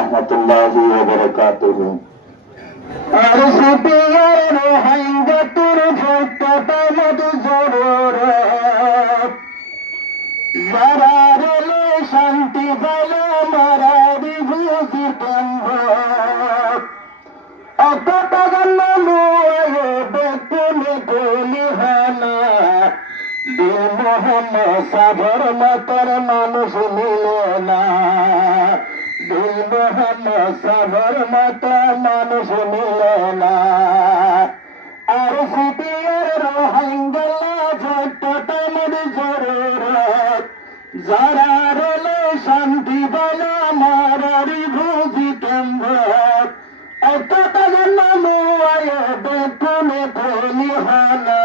রহমতুল্লাহি ওয়া বারাকাতুহু। আর সুপিয়ার রোহিঙ্গা তোর ভক্তটা মধু জরুরত যারা রেলে শান্তি পেল মারারি বুঝি সম্ভব অত টাকা নয় বেকুনি গুলি হানা দিল মোহাম্মদ সাবর মতর মানুষ মিলে না দিল মোহাম্মদ সাবর মত মানুষ মিলে না আর সিপিআর রোহিঙ্গা ভোটটা মধু জরুরত যারা রেলে শান্তি পেল মারারি বুঝি সম্ভব অত টাকা নয় বেকুনি গুলি হানা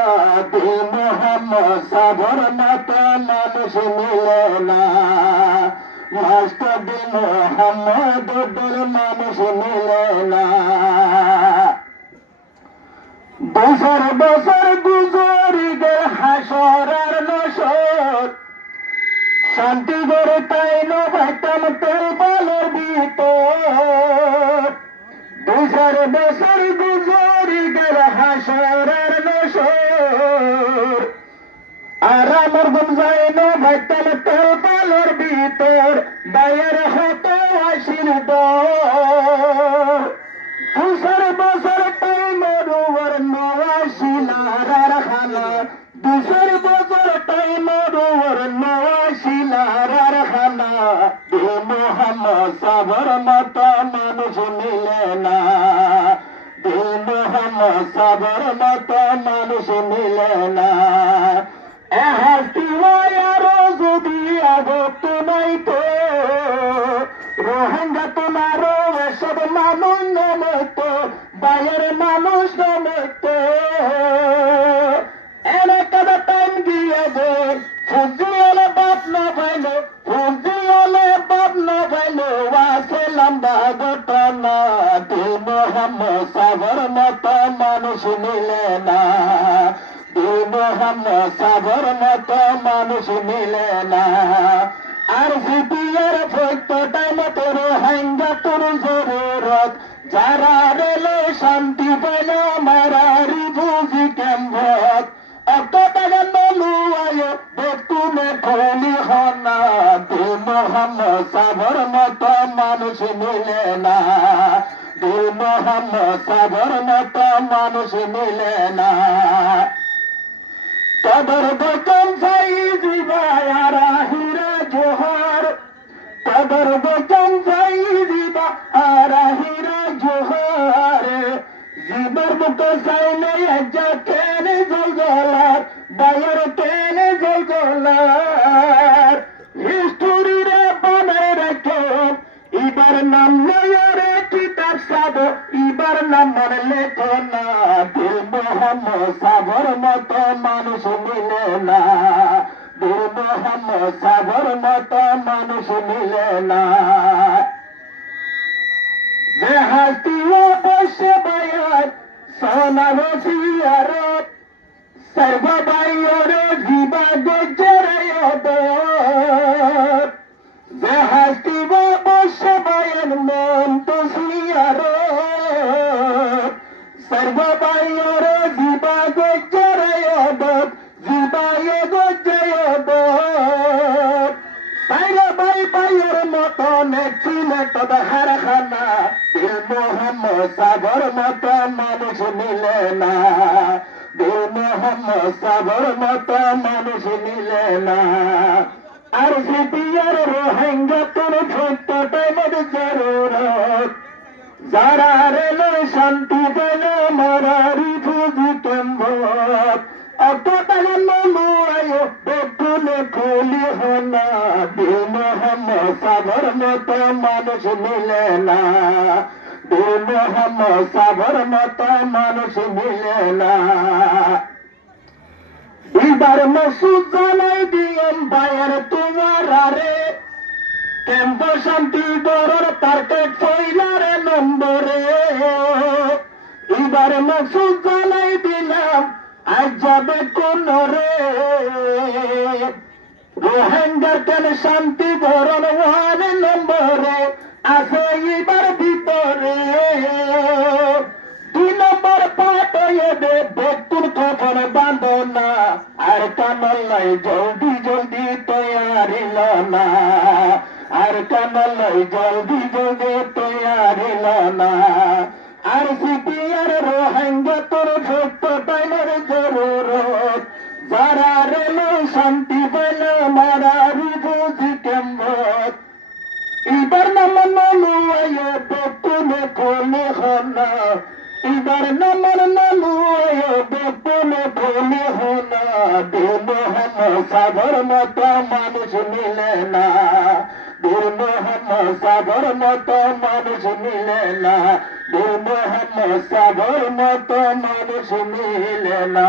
দিল মোহাম্মদ সাবর মত মানুষ মিলে না মাস্টার দিল মোহাম্মদ মানুষ মিলে না বছর বছর গুজরি গে হাসরার নসর শান্তি করে তাই নবাইতাম তেল বালের ভিতর বছর বছর গুজরি গে হাসরার নসর আর আমার গুমজাই নবাইতাম তেল বালের ভিতর দায়ের হতো আসির দর বছর বছর তাই মরুয়ার নওয়াশিলার খানা বছর বছর তাই মরুয়ার নওয়াশিলার খানা দে মোহাম্মদ সাবর মত মানুষ মিলে না দে মোহাম্মদ সাবর মত মানুষ মিলে না আরো যদি আগত নাই তো রোহিঙ্গা তোমারও এসব মানুষ নমত বাইরের মানুষ নমত এলাকাটা টাইম দিয়ে গো ফুজি হলে বাপ না পাইল ফুজি হলে বাপ না পাইল আছে লম্বা ঘটনা দিল মোহাম্মদ সাবর মত মানুষ মিলে না দিল মোহাম্মদ সাবর মত মানুষ মিলে না আর সিপিআর ভক্তটা মতো রোহিঙ্গা তোর জরুরত যারা রেলে শান্তি পেল মারারি বুঝি কেম্ভত অত টাকা নলুয়ায় বেতুনে খলি হনা দিল মোহাম্মদ সাবর মত মানুষ মিলে না দিল মোহাম্মদ সাবর মত মানুষ মিলে না কবর বচন সাই দিবায় রাহিরা জোহার কবর বচন সাই দিবা রাহিরা জোহার জীবর মুখ সাইলে যা কেনে জলজলার বায়র কেনে জলজলার হিস্টোরি রে বানায় রাখো এবার নাম লয়ারে কিতাব সাব এবার নাম মনে লেখো না দিল মোহাম্মদ সাবর মত মানুষ মিলে না দিল মোহাম্মদ সাবর মত মানুষ মিলে না যে হাসি অবশ্য বায়াত সোনা রসিয়ারত সর্ববাইয়র জীবা গজরায়ত যে হাসি অবশ্য বায়াত মন তো সিয়ারত সর্ববাইয়র জীবা গজরায়ত জীবায় গজরায়ত বাইরে বাই বাইয়ের মতো নেচিলে তবে হার খানা দিল মোহাম্মদ সাবর মতো মানুষ মিলে না দিল মোহাম্মদ সাবর মতো মানুষ মিলে না আর সিপিআর রোহিঙ্গা তোর ভক্তটা মধু জরুরত যারা রেলে শান্তি পেল মারারি বুঝি কেম্ভত অত টাকা নলুয়ায় বেকুনে খুলি হনা দিল মোহাম্মদ সাবর মত মানুষ মিলে না দিল মোহাম্মদ সাবর মত মানুষ মিলে না এবার মসুদ জানাই দিয়েন বাইরে তোমার আরে কেম্প শান্তি দরর টার্গেট ফইলারে নম্বরে এবার মসুদ জানাই দিলাম আজ যাবে কোন রে রোহিঙ্গার কেন শান্তি ধরন ওয়ান নম্বরে আছে আর কামাল জলদি যোগে তৈয়ারিল না আর সিপিআর রোহিঙ্গা তোর সত্য টাইমের জরুরত যারা রেল শান্তি বল মারারি বুঝি কেমত এবার নামান নালুয়ায় বেতনে কোনে হনা এবার নামান নালুয়ায় বেতনে কোনে হনা দিন হম সাগর মতো মানুষ মিলে না দিন হম সাগর মতো মানুষ মিলে না দিন হম সাগর মতো মানুষ মিলে না